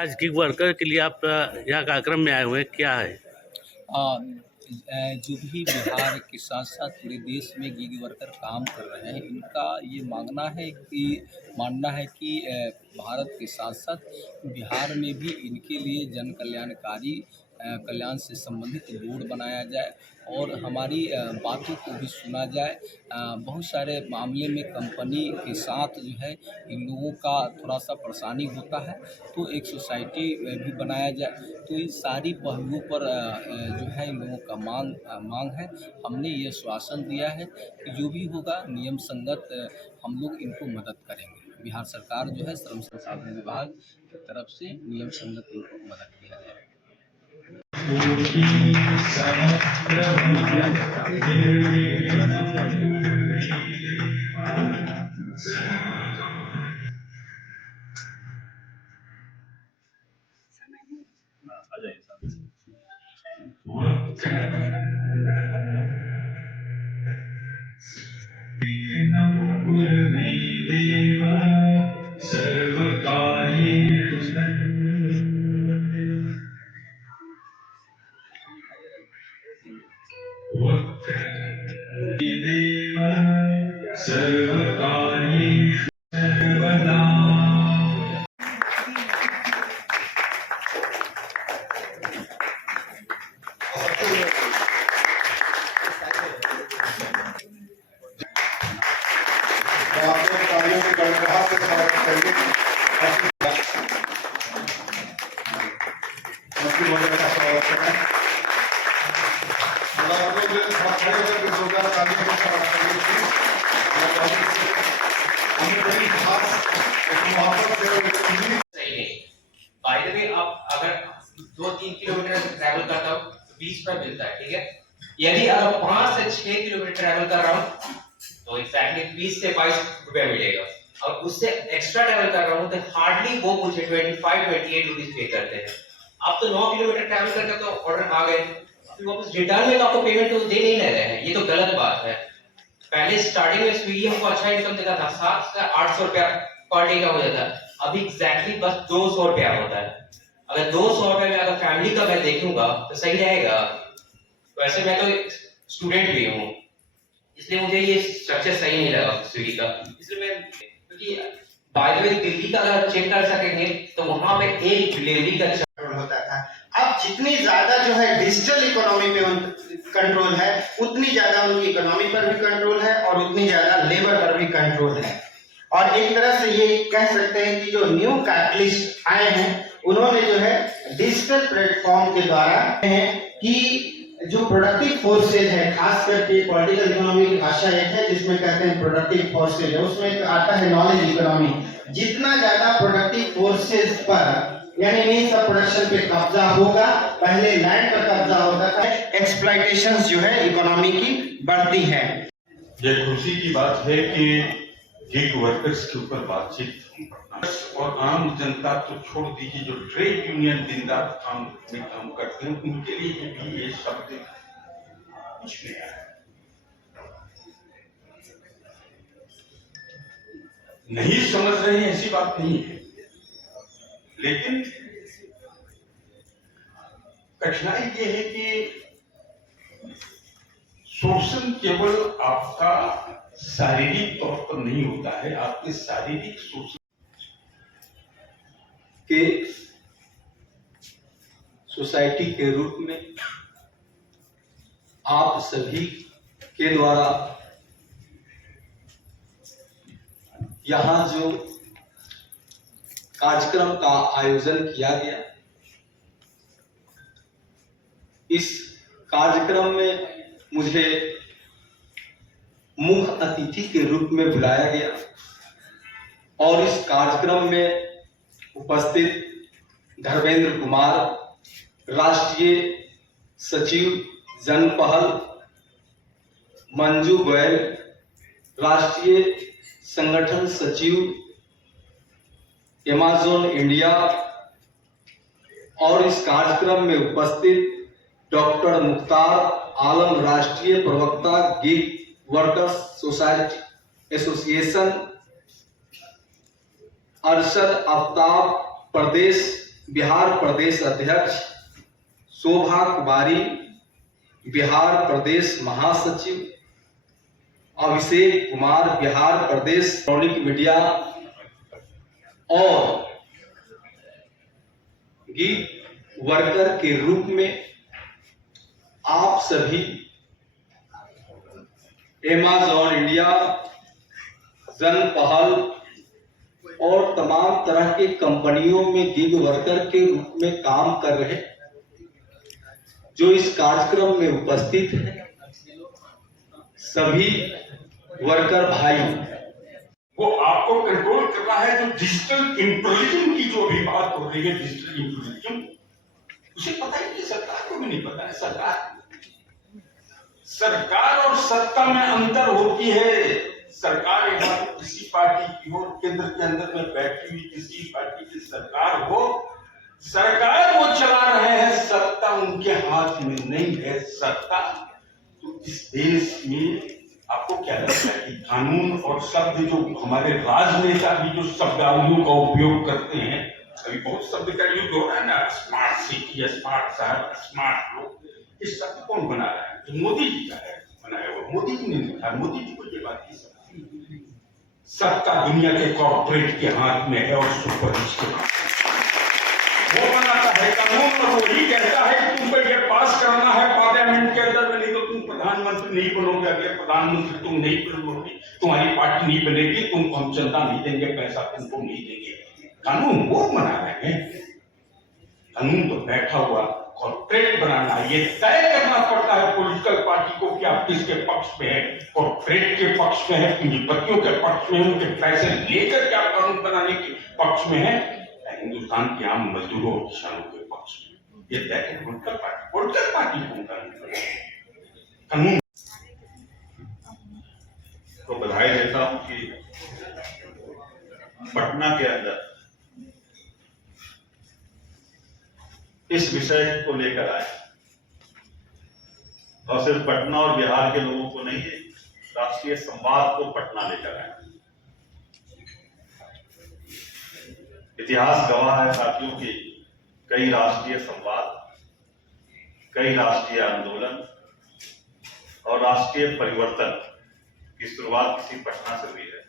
आज gig worker के लिए आप यहाँ कार्यक्रम में आए हुए हैं, क्या है? जो भी बिहार के साथ साथ पूरे देश में गिग वर्कर काम कर रहे हैं, इनका ये मानना है कि भारत के साथ साथ बिहार में भी इनके लिए जन कल्याणकारी कल्याण से संबंधित बोर्ड बनाया जाए और हमारी बातों को भी सुना जाए। बहुत सारे मामले में कंपनी के साथ जो है इन लोगों का थोड़ा सा परेशानी होता है, तो एक सोसाइटी भी बनाया जाए। तो इन सारी पहलुओं पर जो है इन लोगों का मांग है। हमने ये आश्वासन दिया है कि जो भी होगा नियम संगत हम लोग इनको मदद करेंगे। बिहार सरकार जो है श्रम संसाधन विभाग की तरफ से नियम संगत इनको मदद किया जाएगा। बाय द वे आप अगर 2-3 किलोमीटर ट्रैवल करता हूँ तो 20 रुपये मिलता है, ठीक है। यदि अगर 5 से 6 किलोमीटर ट्रैवल कर रहा हूँ तो एग्जैक्टली 20 से 22 रुपये मिलेगा, और उससे एक्स्ट्रा ट्रैवल कर रहा हूँ तो हार्डली वो मुझे 25-28 रुपीज पे करते हैं। आप तो 9 किलोमीटर ट्रैवल करके तो ऑर्डर आ गए, फिर वापस रिटर्न में तो आपको पेमेंट तो दे नहीं रहे हैं, ये तो गलत बात है। पहले स्टार्टिंग में स्विगी हमको अच्छा इनकम देता था, 700 से 800 रुपया पर डे का हो जाता है, अभी एग्जैक्टली बस 200 रुपया होता है। अगर 200 रुपये में अगर फैमिली का मैं देखूंगा तो सही रहेगा। वैसे मैं तो स्टूडेंट भी हूँ, इसलिए मुझे ये स्ट्रक्चर सही नहीं लगा स्विगी का, इसलिए मैं, क्योंकि बाय द वे दिल्ली का अगर चेक कर सकेंगे तो वहां पे एक डिलीवरी का होता था। अब जितनी ज्यादा जो है डिजिटल इकोनॉमी पे कंट्रोल है, उतनी ज्यादा उनकी इकोनॉमी पर भी कंट्रोल है और उतनी ज्यादा लेबर पर भी कंट्रोल है। और एक तरह से ये कह सकते हैं कि जो न्यू कैपिटलिस्ट आए हैं उन्होंने जो है डिजिटल प्लेटफॉर्म के द्वारा है कि जो प्रोडक्टिव फोर्सेज है, खास करके पॉलिटिकल इकोनॉमी की भाषा एक है जिसमें कहते हैं प्रोडक्टिव फोर्सेज है, उसमें आता है नॉलेज इकोनॉमी। जितना ज्यादा प्रोडक्टिव फोर्सेज पर यानी मींस ऑफ प्रोडक्शन पे कब्जा होगा, पहले लैंड पर कब्जा होता था, एक्सप्लॉयटेशंस जो है इकोनॉमी की बढ़ती है। ये खुशी की बात है कि गिग वर्कर्स के ऊपर बातचीत और आम जनता तो छोड़ दीजिए, जो ट्रेड यूनियन दिन रात काम करते हैं उनके लिए भी ये शब्द कुछ नहीं आया। नहीं समझ रहे हैं ऐसी बात नहीं है, लेकिन कठिनाई ये है कि शोषण केवल आपका शारीरिक तौर पर नहीं होता है, आपके शारीरिक शोषण के सोसाइटी के रूप में आप सभी के द्वारा यहाँ जो कार्यक्रम का आयोजन किया गया, इस कार्यक्रम में मुझे मुख्य अतिथि के रूप में बुलाया गया और इस कार्यक्रम में उपस्थित धर्मेंद्र कुमार, राष्ट्रीय सचिव जनपहल, मंजू गोयल, राष्ट्रीय संगठन सचिव अमेज़न इंडिया, और इस कार्यक्रम में उपस्थित डॉक्टर मुख्तार आलम, राष्ट्रीय प्रवक्ता gig workers society association, Arshad Aftab, प्रदेश बिहार प्रदेश अध्यक्ष, शोभा कुमारी बिहार प्रदेश महासचिव, अभिषेक कुमार बिहार प्रदेश इलेक्ट्रॉनिक मीडिया और गिग वर्कर के रूप में आप सभी अमेज़न इंडिया, जन पहल और तमाम तरह के कंपनियों में गिग वर्कर के रूप में काम कर रहे जो इस कार्यक्रम में उपस्थित हैं, सभी वर्कर भाई, वो आपको कंट्रोल करना है। जो डिजिटल इंप्लुएंसिंग की जो अभी बात हो रही है, डिजिटल इंप्लुएंसिंग, उसे पता ही नहीं, सरकार को भी नहीं पता है। सरकार और सत्ता में अंतर होती है। सरकार एक बार किसी पार्टी की हो, केंद्र के अंदर में बैठी हुई किसी पार्टी की सरकार हो, सरकार वो चला रहे हैं, सत्ता उनके हाथ में नहीं है। सत्ता तो इस देश में आपको क्या लगता है कि कानून और शब्द जो हमारे राजनेता भी जो शब्दावलियों का उपयोग करते हैं, अभी बहुत शब्द का यूज हो रहा है ना, स्मार्ट सिटी, स्मार्ट शहर, स्मार्ट लोग, इस शब्द कौन बना रहा है? तो मोदी जी का है बनाया हुआ, मोदी जी ने लिखा, मोदी जी को ये बात की सत्ता दुनिया के कॉर्पोरेट के हाथ में है और सुपर रिच के हाथ में। वो बनाता है कानून और वही कहता है कि तुमको ये पास करना है पार्लियामेंट के अंदर में, नहीं तो तुम प्रधानमंत्री नहीं बनोगे, अगले प्रधानमंत्री तुम नहीं बनोगे, तुम्हारी पार्टी नहीं बनेगी, तुमको हम चंदा नहीं देंगे, पैसा तुमको नहीं देंगे। कानून वो बना रहे हैं। कानून तो बैठा हुआ कॉर्पोरेट बनाना, ये तय करना पड़ता है पॉलिटिकल पार्टी को कि आप किसके पक्ष में है, कॉर्पोरेट के पक्ष में है, पूंजीपतियों के पक्ष में है, उनके पैसे लेकर क्या कानून बनाने के पक्ष में है, हिंदुस्तान के आम मजदूरों और किसानों के पक्ष में। ये तय है पॉलिटिकल पार्टी को कानून। तो बधाई देता हूं कि पटना के अंदर इस विषय को लेकर आए, और सिर्फ पटना और बिहार के लोगों को नहीं, राष्ट्रीय संवाद को पटना लेकर आए। इतिहास गवाह है साथियों की कई राष्ट्रीय संवाद, कई राष्ट्रीय आंदोलन और राष्ट्रीय परिवर्तन की शुरुआत किसी पटना से हुई है।